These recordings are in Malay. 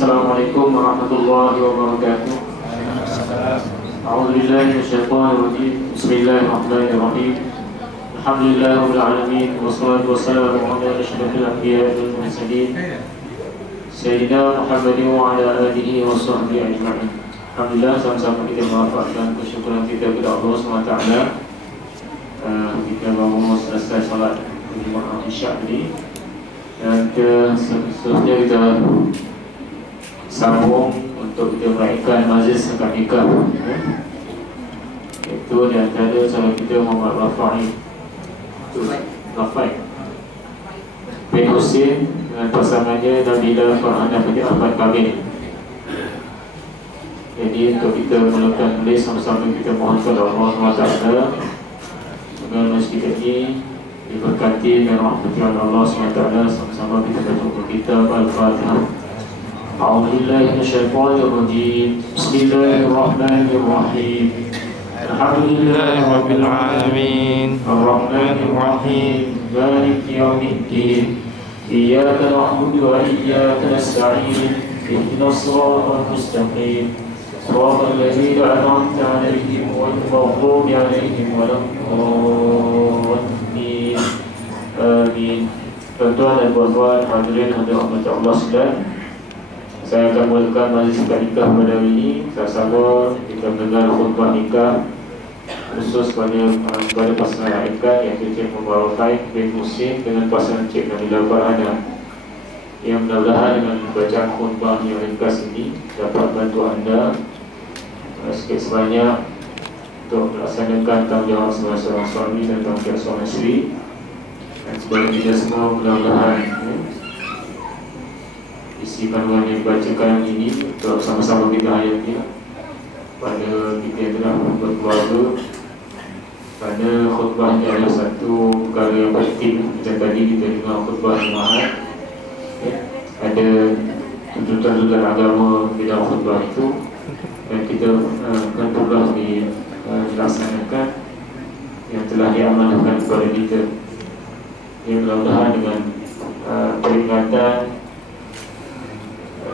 Assalamualaikum warahmatullahi wabarakatuh. A'udzubillahi minasyaitonir rajim. Bismillahirrahmanirrahim. Alhamdulillahirabbil alamin wassalatu wassalamu ala asyrafil anbiya'i wal mursalin sayyidina Muhammadin wa ala alihi washabbihi ajma'in. Alhamdulillah, sama-sama kita melafazkan kesyukuran kita kepada Allah SWT. Kita baru selesai salat Jumaat Isyak tadi, dan seterusnya kita sambung untuk kita meraihkan majlis akad nikah. Itu di antara saudara kita Muhammad Rafai bin Husin dengan pasangannya Nabila Farhana bin Ahmad Kamil. Jadi untuk kita mulakan majlis, sama-sama kita mohon kepada Allah SWT dengan masjid ini diberkati dan rahmati Allah SWT. Sama-sama kita baca kitab Al-Fatihah. أعوذ بالله من الشيطان الرجيم. بسم الله الرحمن الرحيم. الحمد لله رب العالمين الرحمن الرحيم مالك يوم الدين إياك نعبد وإياك نستعين اهدنا الصراط المستقيم صراط الذين أنعمت عليهم غير المغضوب عليهم ولا الضالين. آمين. Tuan-tuan dan puan-puan hadirin hadirat Allah sekalian, saya akan mulakan majlis akad nikah pada hari ini. Sama-sama kita mendengar khutbah nikah khusus kepada pasangan akad, iaitu Cik Muhammad Rafai bin Husin dengan pasangan Cik Nabila Farhana, yang mudah-mudahan dengan bacaan khutbah yang ringkas ini dapat bantu anda sikit sebanyak untuk melaksanakan tanggungjawab sebagai seorang suami dan tanggungjawab seorang isteri. Dan sebagai kita semua mudah-mudahan isi kandungan yang dibacakan ini untuk sama-sama kita hayati pada kita yang telah berkeluarga, kerana khutbah ini adalah satu perkara yang penting. Macam tadi kita dengar khutbah Jumaat, ada tuntutan-tuntutan agama di dalam khutbah itu, dan kita akan perlu dilaksanakan yang telah diamanahkan kepada kita. Yang mudah-mudahan dengan peringatan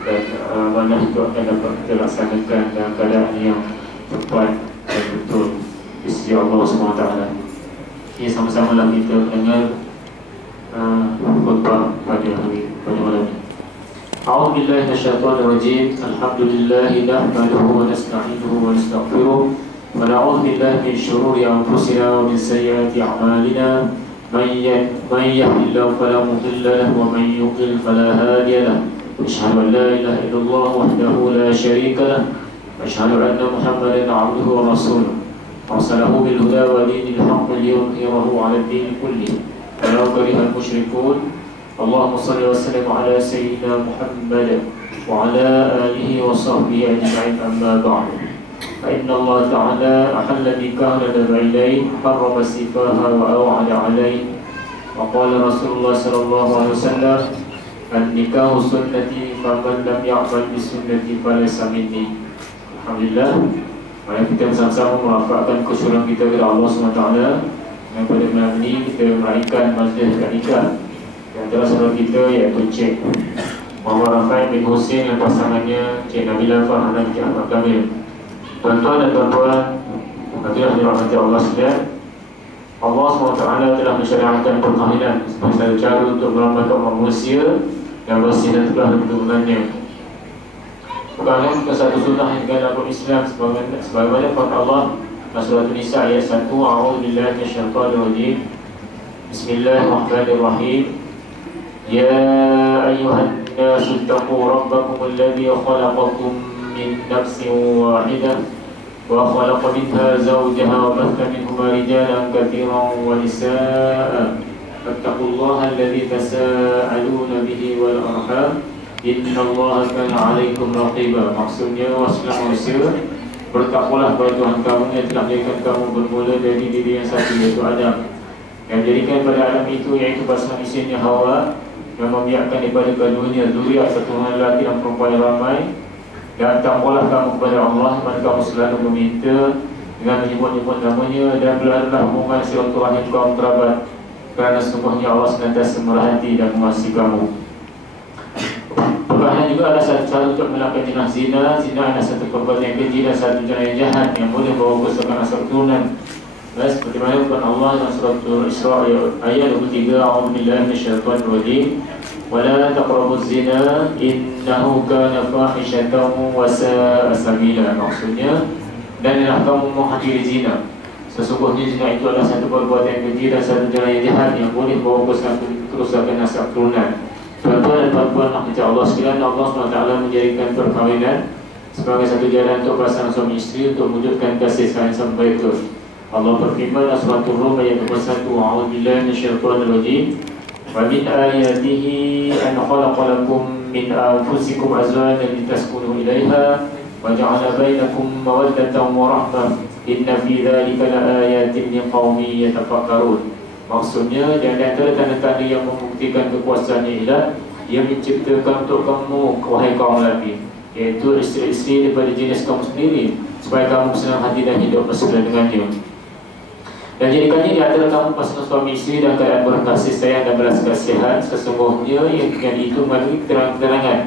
dan amanah itu akan dapat kita laksanakan dalam keadaan yang tepat dan betul di sisi Allah SWT. Ini sama-sama lah kita mendengar khutbah pada malam ini. A'udzubillahi minasyaitonir rajim. Alhamdulillah nahmaduhu wa nasta'inuhu wa nastaghfiruh ونعوذ بالله من شرور أنفسنا ومن سيئات أعمالنا من يهد الله فلا مضل له ومن يضلل فلا هادي له أشهد أن لا إله إلا الله وحده لا شريك له أشهد أن محمدا عبده ورسوله أرسله بالهدى ودين الحق ليظهره على الدين كله ولو كره المشركون اللهم صل وسلم على سيدنا محمد وعلى آله وصحبه أجمعين أما بعد فإن الله تعالى أحل النكاح لدى العيلين حرم السفاح وأوعد عليه وقال رسول الله صلى الله عليه وسلم النكاح سنتي فمن لم يعمل بسنتي فليس مني. Alhamdulillah, mari kita bersama-sama merafakkan kesyukuran kita kepada Allah SWT. Dan pada malam ini kita meraihkan majlis akad nikah di antara saudara kita iaitu Cik Muhammad Rafai bin Hussein dan pasangannya Cik Nabila Farhana binti Ahmad Kamil. Tuan-tuan dan tuan-tuan, hadirin dirahmati Allah sekalian, Allah SWT telah mensyariatkan perkahwinan sebagai satu cara untuk melambangkan umat manusia dan bersih dan telah berhubungannya. Perkahwinan bukan satu sunnah yang dalam Islam sebagaimana firman Allah dalam surah An-Nisa ayat 1. A'udzubillahi minasyaitonir rajim. Bismillahirrahmanirrahim. Ya ayyuhan nasu taqu rabbakum alladzi khalaqakum min nafsin wahidah wa khalaqa minha zawjaha wa batha minhuma rijalan katsiran wa nisaa'a fattaqullaha alladzi tasaaluna bihi wal arham innallaha kana 'alaikum raqiba. Maksudnya, wahai manusia, bertakwalah kepada Tuhan kamu yang telah menjadikan kamu bermula dari diri yang satu iaitu Adam, yang menjadikan pada Adam itu iaitu pasangan isinya Hawa, yang membiarkan daripada keduanya zuriat keturunan lelaki dan perempuan yang ramai. Dan takwalah kamu kepada Allah mana kamu selalu meminta dengan menyebut-nyebut namanya, dan beradalah hubungan silaturahim kaum kerabat, kerana sesungguhnya Allah senantiasa merahati dan mengasihi kamu. Perkahwinan juga adalah satu cara untuk melakukan jenah zina. Zina adalah satu perbuatan yang keji dan satu jenah yang jahat yang boleh bawa kerusakan asal keturunan. Seperti mana firman Allah dalam surah Al-Isra ayat 23, A'udzubillahi minasyaitonir rajim. Wala taqrabuz zina innahu kana fahishatan wa sa'a sabila. Maksudnya, dan janganlah kamu menghadiri zina. Sesungguhnya zina itu adalah satu perbuatan yang keji dan satu jenah yang jahat yang boleh bawa kerusakan asal keturunan. Tuan-tuan dan puan-puan rahmati Allah sekalian, Allah SWT menjadikan perkahwinan sebagai satu jalan untuk pasangan suami isteri untuk mewujudkan kasih sayang sampai itu. Allah berfirman dalam surah Ar-Rum ayat 1, A'udzubillahi minasyaitonir rajim. Wa min ayatihi an khalaqa lakum min anfusikum azwajan litaskunu ilaiha wa ja'ala bainakum mawaddatan wa rahmah inna fi dzalika laayatin liqaumin yatafakkarun. Maksudnya, di antara tanda-tanda yang membuktikan kekuasaannya ialah Ia menciptakan untuk kamu, wahai kaum lelaki, iaitu isteri-isteri daripada jenis kamu sendiri, supaya kamu senang hati dan hidup bersama dengannya. Dan jadikannya di antara kamu pasangan suami isteri dan keadaan berkasih sayang dan belas kasihan. Sesungguhnya yang dengan itu melalui keterangan-keterangan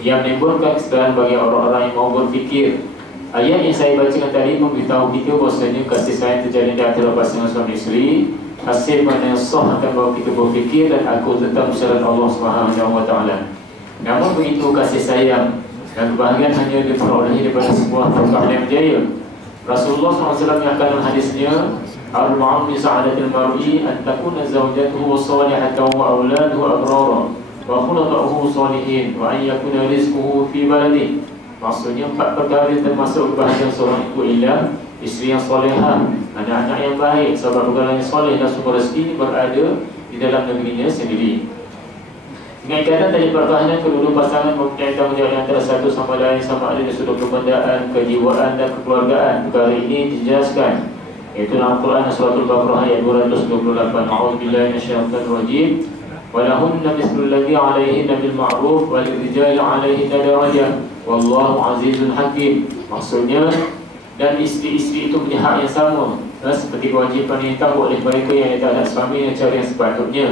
yang menimbulkan kesadaran bagi orang-orang yang mau berfikir. Ayat yang saya bacakan tadi memberitahu kita bahasanya kasih sayang terjadi di antara pasangan suami isteri. Hasil mana yang sah akan bawa kita berfikir dan aku tetap syarat Allah SWT. Namun begitu kasih sayang dan kebahagiaan hanya diperolehi daripada sebuah perkahwinan yang berjaya. Rasulullah SAW menyatakan dalam hadisnya, Al-Mu'am min sa'adatil mar'i an takuna zawjatuhu salihatan wa awladuhu abrara wa khulatuhu salihin wa an yakuna rizquhu fi baladihi. Maksudnya 4 perkara termasuk kebahagiaan seorang itu ialah isteri yang solehah, anak-anak yang baik, sahabat pergaulan yang soleh dan sumber rezeki berada di dalam negerinya sendiri. Dengan keadaan tadi perkahwinan, kedua pasangan mempunyai tanggungjawab antara satu sama lain sama ada dari sudut kebendaan, kejiwaan dan kekeluargaan. Perkara ini dijelaskan iaitu dalam Al-Quran surah Al-Baqarah ayat 228. A'udzubillahi minasyaitonir rajim. Walahunna mislu alladhi 'alaihinna bil ma'ruf wa lirijali 'alaihinna darajah wallahu 'azizun hakim. Maksudnya, dan isteri-isteri itu punya hak yang sama seperti kewajipan yang ditanggung oleh mereka yang tak ada suami dengan cara yang sepatutnya,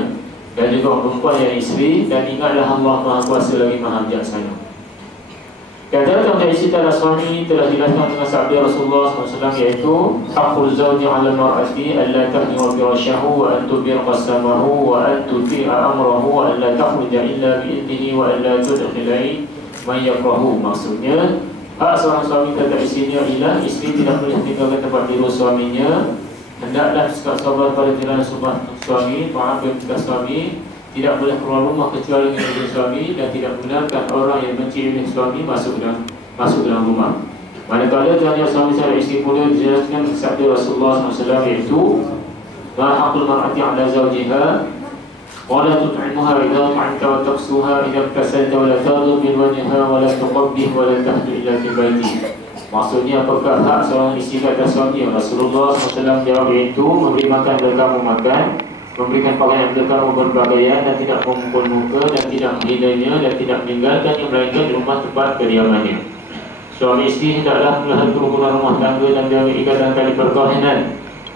dan juga perempuan yang isteri. Dan ingatlah Allah Maha Kuasa lagi Maha Bijaksana. Kata tentang isteri dan suami telah dijelaskan dengan sabda Rasulullah SAW, iaitu haqqul zawji 'ala al-mar'ati alla tahmila firashahu wa an tubir qasamahu wa an tuti'a amrahu wa an la takhruja illa bi idnihi wa an la tudkhila man yakrahu. Maksudnya, Hak seorang suami terhadap isterinya ialah isteri tidak boleh tinggalkan tempat tidur suaminya. Hendaklah bersikap sabar pada jalan suami, taat kepada suami, tidak boleh keluar rumah kecuali dengan izin suami, dan tidak benarkan orang yang benci dengan suami masuk dalam rumah. Manakala tanya suami terhadap isteri pula dijelaskan sabda Rasulullah SAW, iaitu ma haqqul mar'ati 'ala zawjiha wa la tut'imuha idza ta'amta wa taqsuha idza kasalta wa la taghdab min wajhiha wa la tuqabbih wa la tahdu illa fi baiti. Maksudnya apakah hak seorang isteri ke atas suami? Rasulullah SAW jawab, iaitu memberi makan kepada kamu makan, memberikan pakaian kepada kamu berpakaian, dan tidak memukul muka, dan tidak menghinanya, dan tidak meninggalkannya melainkan di rumah tempat kediamannya. Suami isteri hendaklah melihat kerukunan rumah tangga dan jaga ikatan tali perkahwinan,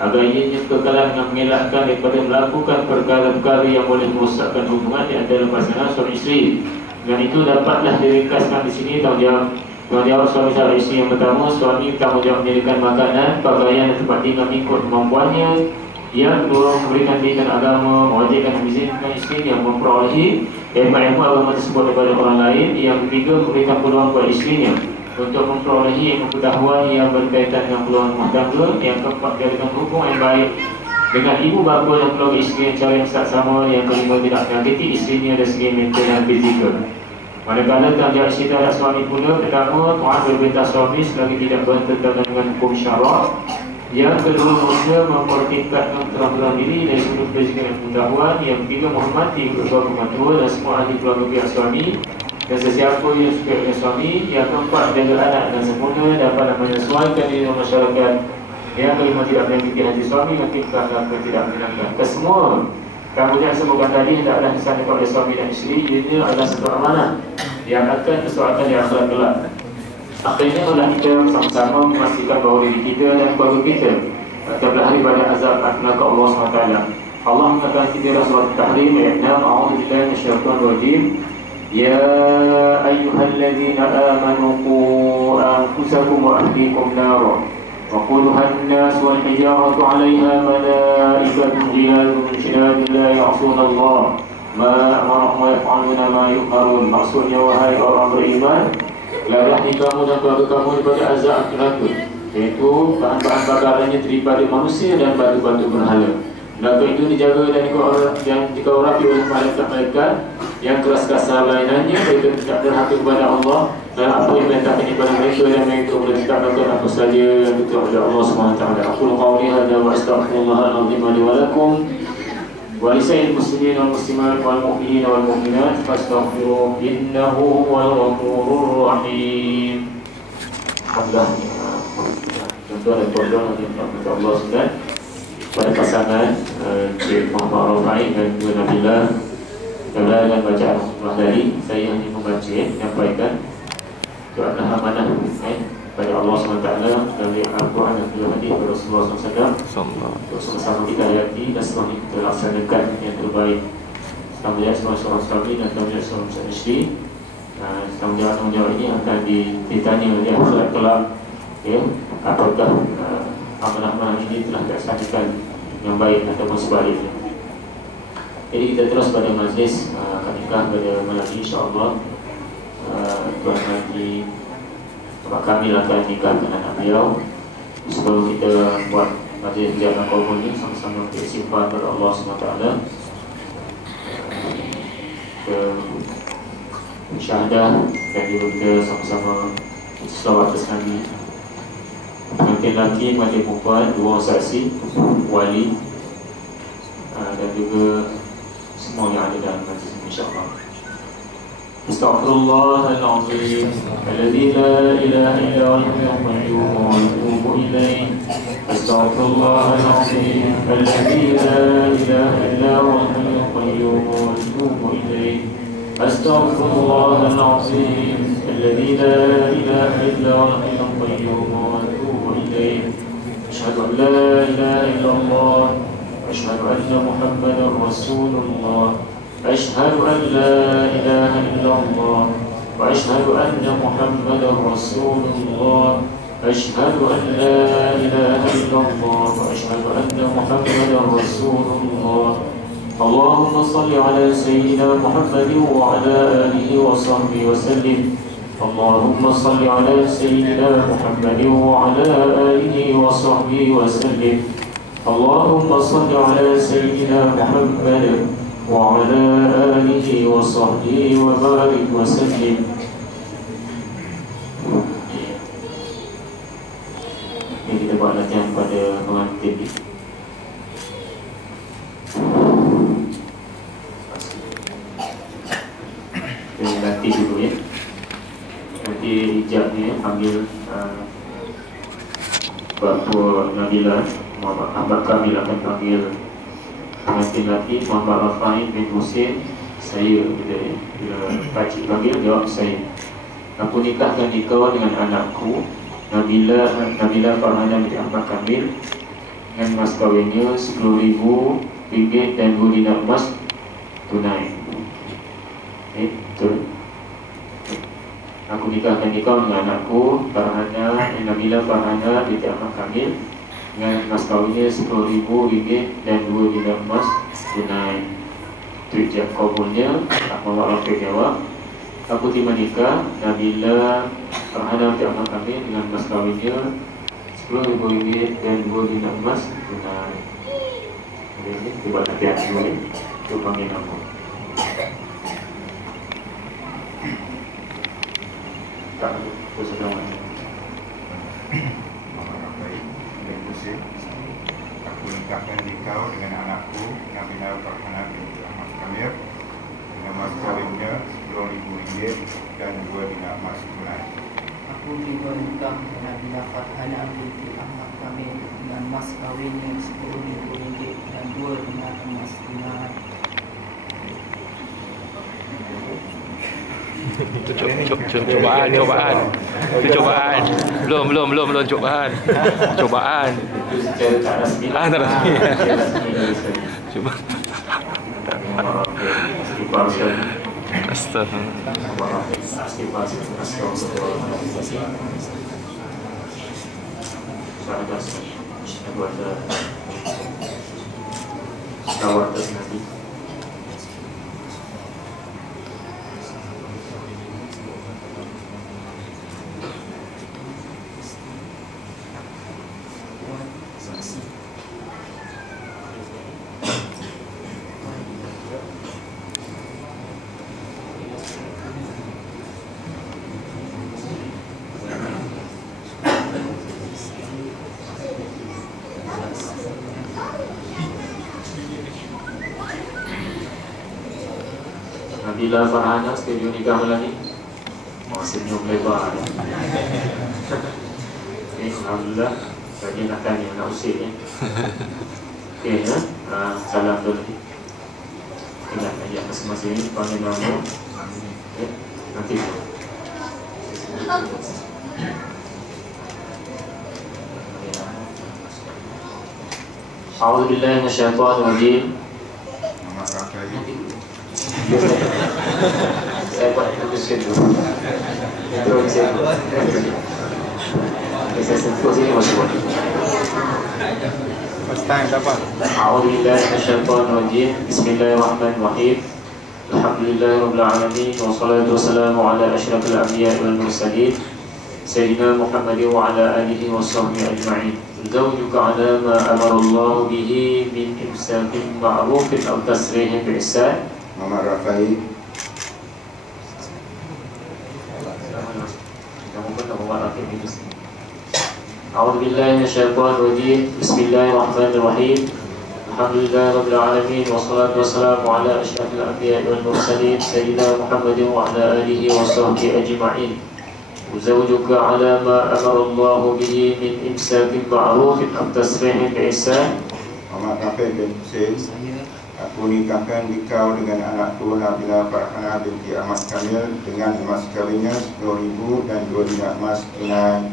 agar ianya kekekalan dengan mengelakkan daripada melakukan perkara-perkara yang boleh merosakkan hubungan di antara pasangan suami isteri. Dan itu dapatlah diringkaskan di sini tanggungjawab suami terhadap isteri. Yang pertama, suami bertanggungjawab menyediakan makanan, pakaian dan tempat tinggal mengikut kemampuannya. Yang kedua, memberikan pendidikan agama, mewajibkan mengizinkan isteri yang memperolehi ilmu agama tersebut daripada orang lain. Yang ketiga, memberikan peluang kepada isterinya untuk memperolehi pengetahuan yang berkaitan dengan peluang rumah tangga. Yang keempat, jadikan hubungan yang baik dengan ibu bapa dan keluarga isteri yang cara yang sama. Yang kelima, tidak menyakiti isterinya dari segi mental dan fizikal. Manakala tanggungjawab isteri terhadap suami pula, pertama, taat perintah suami selagi tidak bertentangan dengan hukum syarak. Yang kedua, berusaha mempertingkatkan keterampilan diri dari sudut fizikal dan pengetahuan. Yang ketiga, menghormati keluarga pengatua dan semua ahli keluarga pihak suami dan sesiapa yang suka dengan suami. Yang keempat, jaga anak dan sempurna dapat menyesuaikan diri dengan masyarakat. Yang kelima, tidak menyakiti hati suami dan tingkah laku tidak menyenangkan. Kesemua tanggungjawab sebutkan tadi hendaklah disandarkan oleh suami dan isteri. Ini adalah satu amanah yang akan disoalkan di akhirat kelak. Akhirnya adalah kita sama-sama memastikan bahawa diri kita dan keluarga kita terbelah daripada azab neraka Allah SWT. Allah mengatakan di dalam surah At-Tahrim ayat 6, a'udzubillahi minasyaitonir rajim. Ya ayyuhalladzina amanu qu anfusakum wa ahlikum nara wa qudha an-nas wal hijaratu 'alayha malaikatun ghiladun shidadun la ya'suna Allah ma amarahum wa yaf'aluna ma yu'marun. Maksudnya, wahai orang beriman, larilah kamu dan keluarga kamu daripada azab neraka, iaitu bahan-bahan bakarannya daripada manusia dan batu-batu berhala. Neraka itu dijaga dan dikawal oleh malaikat-malaikat yang keras kasar lainannya. Mereka tidak derhaka kepada Allah, dan apa yang diperintahkan kepada mereka, dan mereka boleh tidak melakukan apa saja yang diperintahkan oleh Allah SWT. Aku qawli hadza wa astaghfirullahal azim li wa lakum wa lisa'il muslimin wal muslimat wal mu'minin wal mu'minat fastaghfiruhu innahu huwal ghafurur rahim. Alhamdulillah. Tuan-tuan dan puan-puan yang dirahmati Allah sekalian, pada pasangan Cik Muhammad Rafai dan Tuan Nabilah, dengan bacaan Rasulullah tadi, saya hanya membaca, menyampaikan itu adalah amanah pada Allah SWT dari Al-Quran dan juga hadis Rasulullah SAW untuk sama-sama kita hayati dan setelah kita laksanakan yang terbaik. Tanggungjawab seorang suami dan tanggungjawab seorang isteri. Tanggungjawab ini akan ditanya di akhirat kelak, ya, apakah amanah-amanah ini telah dilaksanakan yang baik ataupun sebaliknya. Jadi kita terus pada majlis akad-nikah pada malam ini, insyaAllah. Tuan Haji Pak Kamil akan nikahkan anak beliau. Sebelum kita buat majlis jalan kaum ini, sama-sama beristighfar kepada Allah SWT, syahadah, dan juga kita sama-sama selawat atas Nabi. Pengantin lelaki, pengantin perempuan, dua saksi, wali, dan juga semua yang ada dalam majlis ini, insyaAllah. Astaghfirullahaladzim alladzi la ilaha illa huwal qayyum wa atubu ilaih. Astaghfirullahaladzim alladzi la ilaha illa huwal qayyum wa atubu ilaih. Astaghfirullahaladzim alladzi la ilaha illa huwal qayyum wa atubu ilaih. Asyhadu an la ilaha illallah أشهد أن محمدا رسول الله. أشهد أن لا إله إلا الله وأشهد أن محمدا رسول الله. أشهد أن لا إله إلا الله وأشهد أن محمدا رسول الله. اللهم صل على سيدنا محمد وعلى آله وصحبه وسلم. اللهم صل على سيدنا محمد وعلى آله وصحبه وسلم. اللهم صل على سيدنا محمد وعلى آله وصحبه وبارك وسلم. Ini kita buat latihan pada pengantin. Kita latih dulu ya. Nanti ijabnya ambil Bapa Nabila Muhammad Ahmad Kamil akan panggil pengantin lelaki Muhammad Rafai bin Hussein. Saya bila pakcik panggil jawab saya. Aku nikahkan engkau dengan anakku Nabila Farhana binti Ahmad Kamil dengan mas kawinnya RM10,000 dan 2 dinar emas tunai. Betul. Aku nikahkan engkau dengan anakku Nabila Farhana binti Ahmad Kamil dengan mas kawinnya RM10,000 dan 2 dinar emas tunai. Itu ijab kabulnya. Muhammad Rafiq jawab, aku terima nikah Nabila Farhana binti Ahmad Kamil dengan mas kawinnya RM10,000 dan 2 dinar emas tunai. Ini coba latihan dulu. Itu panggil nama. Tak, itu sudah mana? Muhammad Rafiq bin Hussein. Aku nikahkan engkau dengan anakku Nabila Farhana binti Ahmad Kamil dengan mas kawinnya RM10,000 dan 2 dinar emas tunai. Aku juga nikah Nabila Farhana binti Ahmad Kamil dengan mas kawinnya RM10,000 dan 2 dinar emas tunai. Itu cobaan. Itu cobaan. Belum cobaan. Cobaan. Tak rasmi. Cuba. Nabila Farhana setuju nikah lagi? Senyum lebar. Alhamdulillah. Bagi nakkan yang nak usik ya. Okey ya. Salam dulu. Ingat ayat masing-masing panggil nama. Okey. Nanti. A'udzubillahi minasyaitonir rajim. Muhammad Rafiq. Saya buat introduction dulu. Introduction dulu. Saya sentuh sini masih buat. First time dapat. A'udzubillahi minasyaitonir rajim. Bismillahirrahmanirrahim. Alhamdulillahirabbil alamin wassalatu wassalamu ala asyrafil anbiya'i wal mursalin sayyidina Muhammadin wa ala alihi washabbihi ajma'in. Zawjuka ala ma amara Allah bihi min imsakin ma'rufin aw tasrihin bi ihsan. Muhammad Rafiq. A'udzubillahi minasyaitonir rajim. Bismillahirrahmanirrahim. Alhamdulillahirabbil alamin wassalatu wassalamu ala asyrafil anbiya'i wal mursalin sayyidina Muhammadin wa ala alihi washabbihi ajma'in. Zawjuka ala ma amara Allah bihi min imsakin ma'rufin aw tasrihin bi ihsan. Muhammad Rafiq bin Hussein. Aku nikahkan engkau dengan anakku Nabila Farhana binti Ahmad Kamil dengan mas kawinnya RM10,000 dan 2 dinar emas tunai.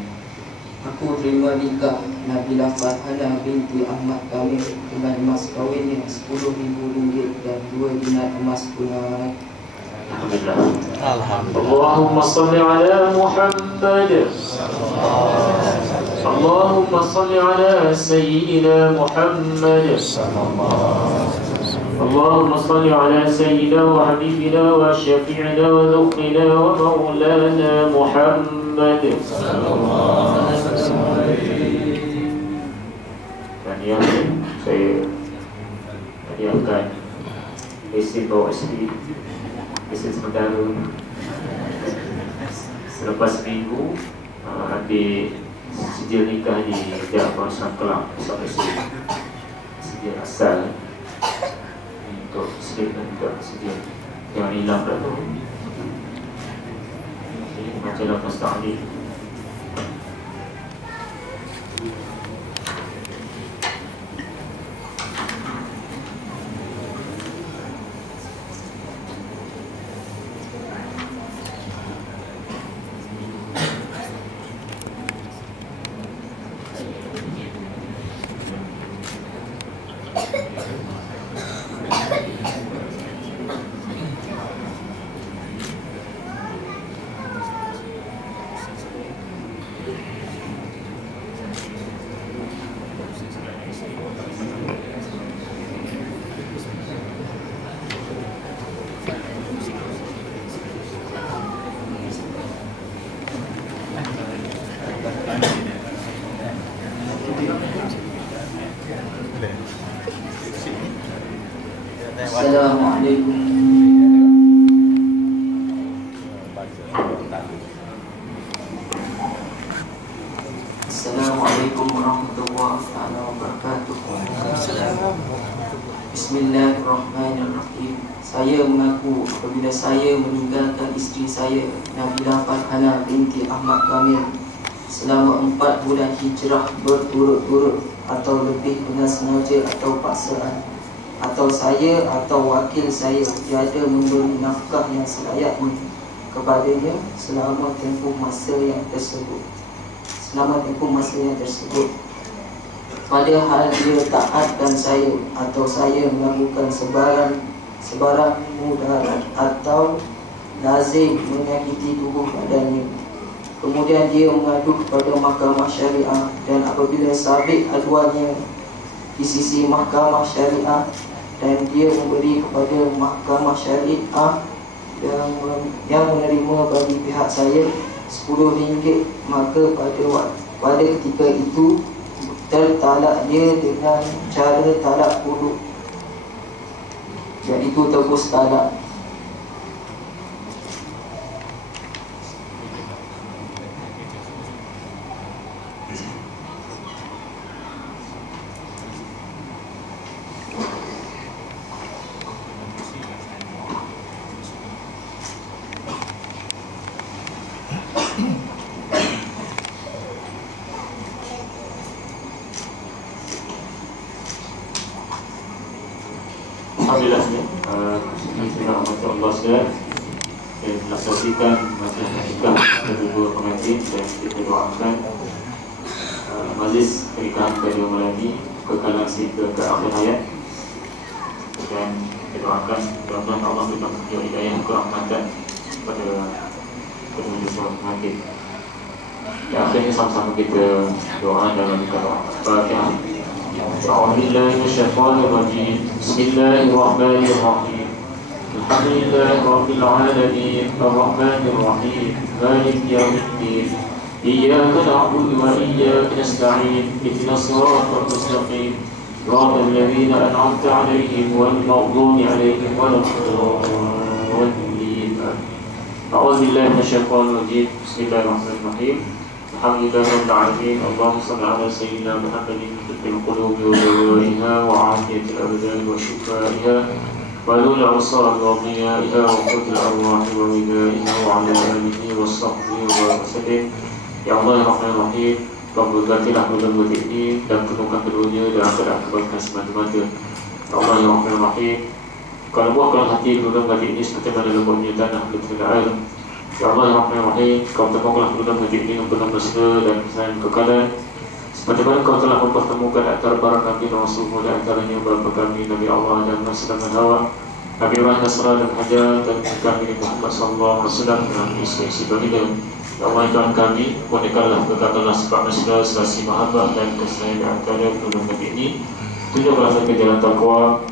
Aku terima nikah Nabila Farhana binti Ahmad Kamil dengan mas kawinnya RM10,000 dan 2 dinar emas tunai. Alhamdulillah. Allahumma salli ala Muhammad. Allahumma salli ala Sayyidina Muhammad. اللهم صل على سيدنا وحبيبنا وشفيعنا وذخرنا ومولانا محمد صلى الله عليه وسلم. Dan yang saya hadiahkan lesen bawa isteri, lesen sementara. Selepas seminggu ambil sijil nikah di Kawasan Kelang, sampai sijil asal untuk statement juga sijil yang hilang dah tu. Ini macam lepas ta'lim. Assalamualaikum. Assalamualaikum warahmatullahi wabarakatuh. Bismillahirrahmanirrahim. Saya mengaku apabila saya meninggalkan isteri saya, Nabilah Farhana binti Ahmad Kamil, selama 4 bulan hijrah berturut-turut atau lebih dengan sengaja atau paksaan, atau saya atau wakil saya tiada memberi nafkah yang selayaknya kepadanya selama tempoh masa yang tersebut. Padahal dia taatkan saya atau saya melakukan sebarang mudarat atau lazim menyakiti tubuh badannya. Kemudian dia mengadu kepada mahkamah syariah, dan apabila sabit aduannya di sisi mahkamah syariah dan dia memberi kepada mahkamah syariah yang menerima bagi pihak saya RM10, maka pada ketika itu tertalak dia dengan cara talak qulub, iaitu tebus talak. Alhamdulillah, kita Allah sekalian, dan telah saksikan majelis nikah kedua pengantin, dan kita doakan majlis pernikahan kedua mempelai kekalan sehingga ke akhir hayat, dan kita doakan mudah-mudahan Allah berikan hidayah kerahmatan kepada kedua bersama pengantin. Dan akhirnya sama-sama kita doa dalam doa Fatihah. A'udzubillahi minasyaitonir rajim. Bismillahirrahmanirrahim. Alhamdulillahi rabbil alamin, arrahmanir rahim, maliki yaumiddin. Iyyaka na'budu wa iyyaka nasta'in. Ihdinas siratal mustaqim. Siratal ladzina an'amta 'alaihim ghairil maghdubi 'alaihim waladdallin. A'udzubillahi minasyaitonir rajim. Bismillahirrahmanirrahim. Alhamdulillahirabbil alamin. Allahumma shalli ala sayyidina Muhammadin fil qulubi wa dawaiha wa 'afiyatil abdan wa shifaiha wa nuril absar wa dhiyaiha wa qutil arwah wa widaiha wa 'ala alihi wa sahbihi wa sallam. Ya Allah, ya Rahman Rahim, Kau berkatilah mudah-mudah ini dan penuhkan keduanya dan keadaan kebaikan semata-mata. Ya Allah, ya Rahman Rahim, Kau lembuhkan hati mudah-mudah ini seperti mana lembuhnya tanah bertanda air. Ya Allah, ya Rahman Rahim, Kau temukanlah mudah-mudah ini yang penuh mesra dan kesayangan kekalan, seperti mana Kau telah mempertemukan antara para Nabi dan Rasul, dan antaranya bapa kami Nabi Allah dan sedangkan Hawa, Nabi Ibrahim, Nasrah dan Hajar, dan kami Muhammad sallallahu alaihi wasallam dan isi baginda. Ya Allah, Tuhan kami, wanitakanlah kekalkanlah sebab mesra, serasi mahabbah dan kesayangan antara kedua Nabi ini. Tunjukkanlah ke jalan taqwa,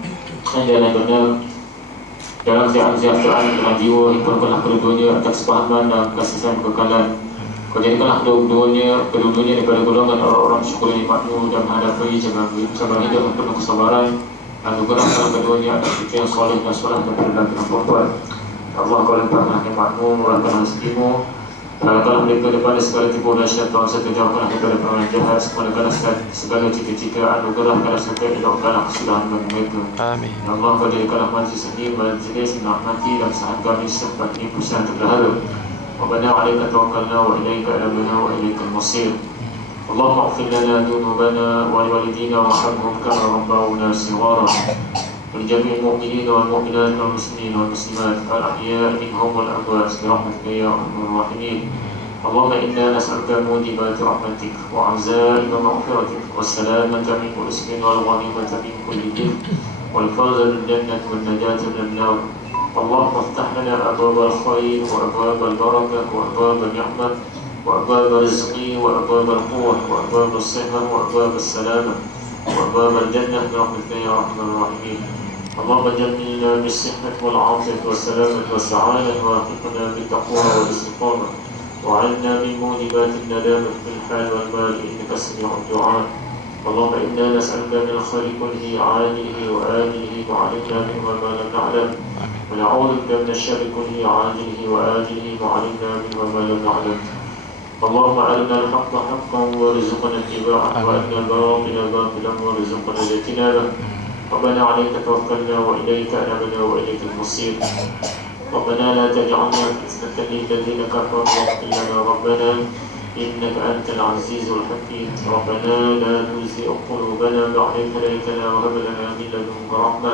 Yang benar dalam kesejahteraan dalam jiwa, himpunkanlah kedua-duanya atas kepahaman dan kasih sayang kekekalan. Kau jadikanlah kedua-duanya daripada golongan orang-orang syukur nikmat-Mu dan menghadapi cabaran hidup yang penuh kesabaran. Anugerahkanlah keduanya atas cucu yang soleh dan solah dan lelaki dan perempuan. Allah, Kau limpahkanlah nikmat-Mu, murahkanlah rezeki-Mu, Kalahkanlah mereka daripada segala tipu dahsyat Tuhan, serta jauhkanlah daripada perbuatan jahat, semalakanlah segala cita-cita, anugerahkanlah serta elokkanlah kesudahan bagi mereka. Amin. Ya Allah, Kau jadikanlah majlis ini majlis rahmati dan sahat kami serta ini pusat tergahara. Rabbana 'alaika tawakkalna wa ilaika anabna wa ilaikal masir. Allahumma ighfir lana dhunubana wa liwalidina warhamhum kama rabbawna shighara. ولجميع المؤمنين والمؤمنات والمسلمين والمسلمات الأحياء منهم والأموات برحمتك يا أرحم الراحمين. اللهم إنا نسألك موجبات رحمتك وعزائم مغفرتك والسلامة من كل اسم والغنيمة من كل إثم والفوز بالجنة والنجاة من النار. اللهم افتح لنا أبواب الخير وأبواب البركة وأبواب النعمة وأبواب الرزق وأبواب القوة وأبواب الصحة وأبواب السلامة وأبواب الجنة برحمتك يا أرحم الراحمين. اللهم جملنا بالصحة والعافية والسلامة والسعادة ووفقنا بالتقوى والاستقامة وعلنا من موجبات الندامة في الحال والمال إنك سميع الدعاء. اللهم إنا نسألك من الخير كله عاجله وآجله وعلمنا منه ما لم نعلم ونعوذ بك من الشر كله عاجله وآجله وعلمنا منه ما لم نعلم. اللهم أرنا الحق حقا وارزقنا اتباعه وأرنا الباطل باطلا وارزقنا اجتنابه. ربنا عليك توكلنا وإليك أنبنا وإليك المصير. ربنا لا تجعلنا فتنة للذين كفروا واغفر لنا ربنا إنك أنت العزيز الحكيم. ربنا لا تزغ قلوبنا بعد إذ هديتنا وهب لنا من لدنك رحمة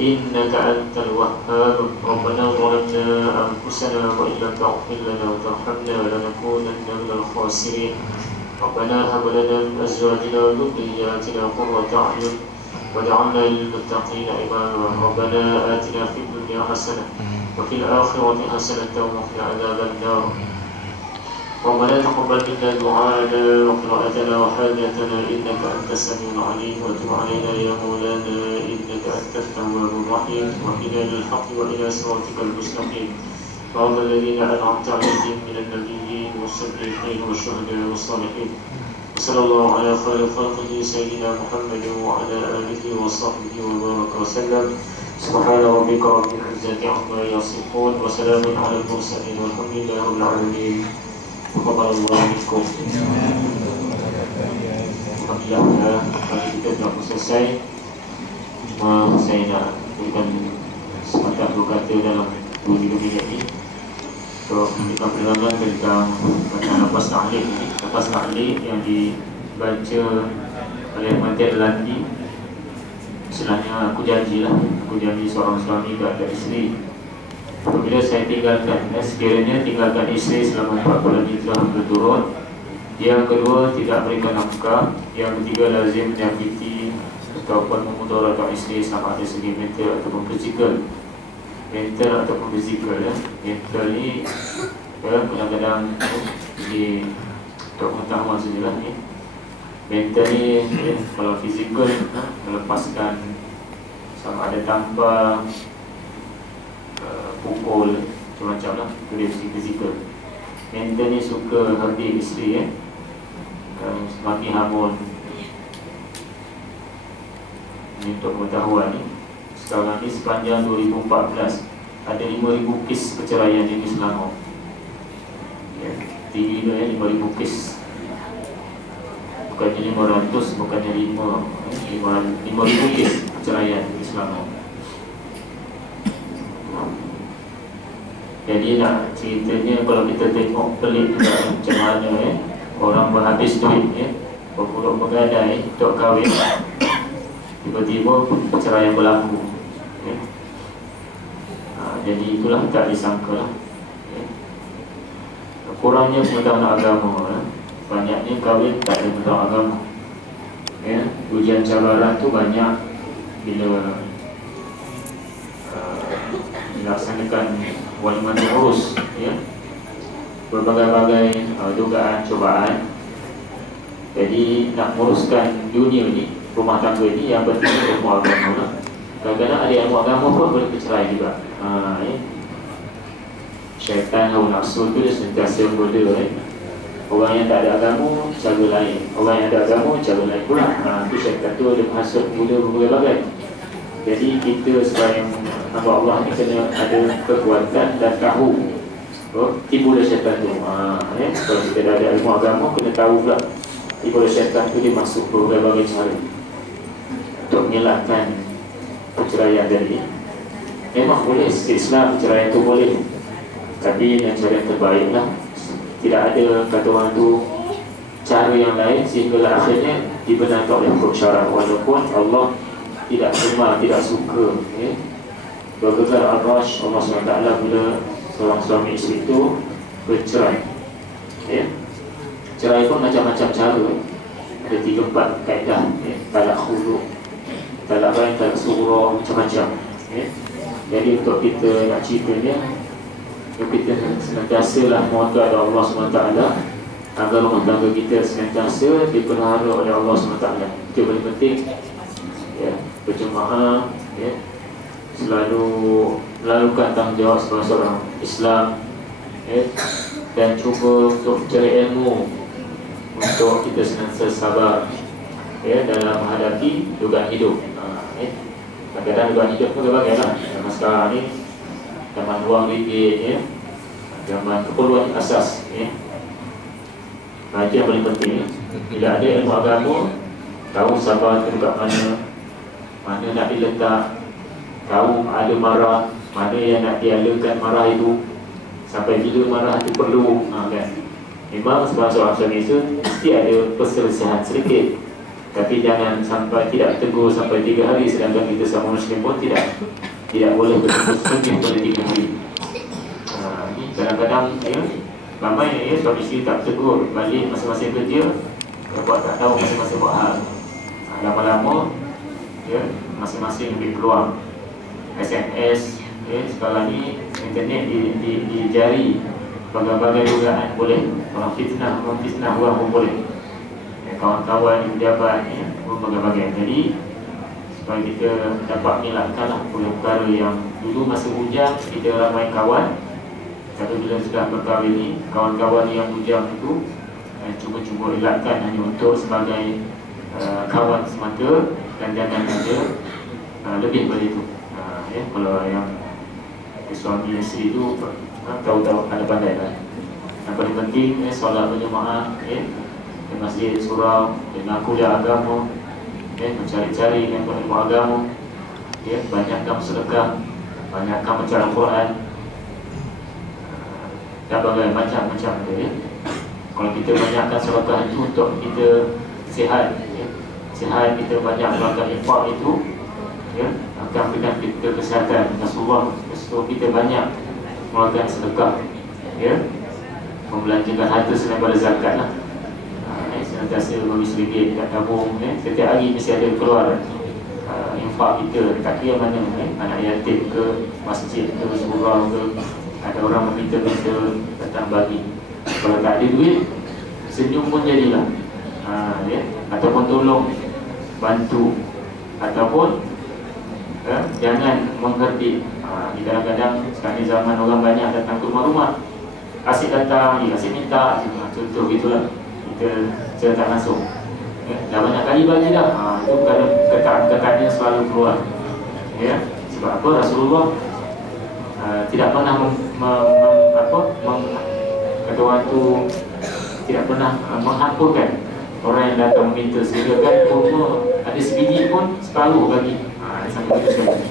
إنك أنت الوهاب. ربنا ظلمنا أنفسنا وإن لم تغفر لنا وترحمنا لنكونن من الخاسرين. ربنا هب لنا من أزواجنا وذرياتنا قرة أعين واجعلنا للمتقين إماما. ربنا آتنا في الدنيا حسنة وفي الآخرة حسنة وقنا عذاب النار. ربنا تقبل منا دعاءنا وقراءتنا وحاجتنا إنك أنت السميع العليم وتب علينا يا مولانا إنك أنت التواب الرحيم واهدنا للحق وإلى صراطك المستقيم. صراط الذين أنعمت عليهم من النبيين والصديقين والشهداء والصالحين. وصلى الله على خير خلقه سيدنا محمد وعلى آله وصحبه وبارك وسلم. سبحان ربك رب العزة عما يصفون وسلام على المرسلين والحمد لله رب العالمين. Kepada Allah minkum. Alhamdulillah, hari kita telah selesai. Saya nak berikan sepatah dua kata dalam 2-3 minit ini. So, kita perkenalkan tentang bacaan lepas ta'liq ini. Lepas ta'liq yang dibaca oleh Mantir Landi. Istilahnya aku janjilah. Aku janji seorang suami kepada isteri. Apabila saya tinggalkan, sekiranya tinggalkan isteri selama 4 bulan hijrah berturut. Yang kedua, tidak berikan nafkah. Yang ketiga, lazim menyakiti ataupun memudaratkan isteri sama ada segi mental ataupun fizikal. Mental ataupun fizikal ya. Mental ni kadang-kadang di untuk pengetahuan sajalah ni. Mental ni kalau fizikal melepaskan sama ada tampar, pukul, macam-macam lah. Itu dia fizikal. Mental ni suka hardik isteri semakin hamun. Ini untuk pengetahuan ni. Sekarang ni sepanjang 2014 ada 5,000 kes perceraian di Selangor ya, tinggi tu ya, 5,000 kes. Bukannya 500, bukannya 5,000 kes perceraian di Selangor. Jadi nak ceritanya kalau kita tengok pelik juga macam mana orang berhabis duit berpuluh bergadai untuk kahwin, tiba-tiba perceraian berlaku jadi itulah tak disangka lah kurangnya pengetahuan agama banyaknya kahwin tak ada pengetahuan agama ujian cabaran tu banyak bila dilaksanakan waliman urus berbagai-bagai dugaan, cobaan. Jadi nak menguruskan dunia ni, rumah tangga ni yang penting ilmu agama lah. Kadang-kadang ada ilmu agama pun boleh bercerai juga. Syaitan hawa nafsu tu dia sentiasa goda. Orang yang tak ada agama, cara lain. Orang yang ada agama, cara lain pula. Itu syaitan tu ada hasut goda berbagai-bagai. Jadi kita sebagai hamba Allah ni kena ada kekuatan dan tahu tipu oleh syaitan tu. Kalau kita dah ada ilmu agama, kena tahu pula tipu oleh syaitan tu dia masuk berbagai-bagai cara untuk mengelakkan perceraian tadi. Memang boleh sikit Islam perceraian tu boleh, tapi dengan cara yang terbaik lah. Tidak ada kata orang tu cara yang lain sehingga akhirnya dibenarkan oleh hukum syarak, walaupun Allah tidak terima, tidak suka. Bergegar Ar-Rash Allah SWT bila seorang suami isteri itu bercerai. Cerai pun macam-macam cara. Ada 3-4 kaedah. Talak khulu, talak bain, talak surah, macam-macam. Jadi untuk kita nak ceritanya, kita senantiasalah mohon kepada Allah SWT agar rumah tangga kita senantiasa dipelihara oleh Allah SWT. Itu paling penting. Berjemaah, selalu melalukan tanggungjawab sebagai seorang Islam, dan cuba untuk mencari ilmu untuk kita senantiasa sabar dalam menghadapi dugaan hidup. Kadang-kadang dugaan hidup pun berbagai lah. Zaman sekarang ni zaman wang ringgit, zaman keperluan asas. Itu yang paling penting. Bila ada ilmu agama, tahu sabar itu dekat mana nak diletak, tahu ada marah, mana yang nak dialakan marah itu, sampai bila marah itu perlu. Kan? Memang sebagai seorang suami itu mesti ada perselisihan sedikit, tapi jangan sampai tidak tegur sampai 3 hari, sedangkan kita sama Muslim pun tidak boleh bertemu lebih pada 3 hari. Kadang-kadang ramai suami isteri tak tegur, balik masing-masing kerja, buat tak tahu masing-masing buat hal. Lama-lama masing-masing lebih peluang. SMS, sekarang ni internet di jari, berbagai dugaan boleh. Orang fitnah orang pun boleh. Kawan-kawan yang pejabat berbagai-bagai. Jadi supaya kita dapat mengelakkanlah perkara yang dulu masa bujang kita ramai kawan, tapi bila sudah berkahwin ni, kawan-kawan yang bujang itu cuba-cuba elakkan hanya untuk sebagai kawan semata, dan jangan ada lebih daripada itu. Kalau yang suami isteri itu tahu-tahu ada pandai lah. Yang paling penting solat berjemaah di masjid, surau, dengan kuliah agama, mencari-cari ilmu agama, banyakkan sedekah, banyakkan baca Al-Quran, dan berbagai macam-macam. Kalau kita banyakkan sedekah itu untuk kita sihat, kita banyak melakukan infak itu, akan berikan kita kesihatan. Rasulullah suruh kita banyak melakukan sedekah, membelanjakan harta selain pada zakat lah. Senantiasa bagi RM1 kat tabung, setiap hari mesti ada keluar infak kita. Tak kira mana, anak yatim ke, masjid ke, surau ke, ada orang meminta-minta, datang bagi. Kalau tak ada duit, senyum pun jadilah. Ataupun tolong, bantu, ataupun jangan mengherdik. Kadang-kadang sekarang ni zaman orang banyak datang ke rumah-rumah, asyik datang, asyik minta, contoh gitulah. Kita tak masuk, dah banyak kali bagi dah. Itu kerana ketaan-ketaannya selalu keluar. Sebab apa? Rasulullah tidak pernah kata orang tu tidak pernah menghampunkan orang yang datang meminta, sehingga kan ada sebiji pun selalu bagi. Sampai itu sekali.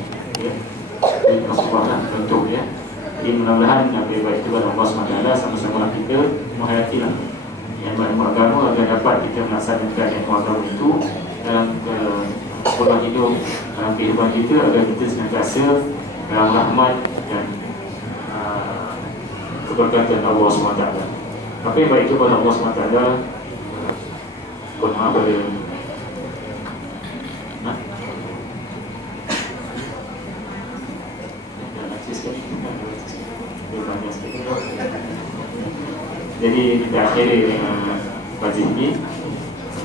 Ini Rasulullah lah contoh. Jadi mudah-mudahan lebih baik itu Allah SWT sama-sama kita menghayatilah yang berilmu agama agar dapat kita melaksanakan ilmu agama itu dalam pola hidup, dalam kehidupan kita, agar kita senantiasa dalam rahmat dan keberkatan Allah SWT. Apa yang baik itu kepada Allah SWT, mohon maaf pada jadi kita akhiri kajian ini.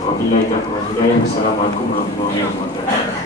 Wabillahi taufiq wal hidayah. Assalamualaikum warahmatullahi wabarakatuh.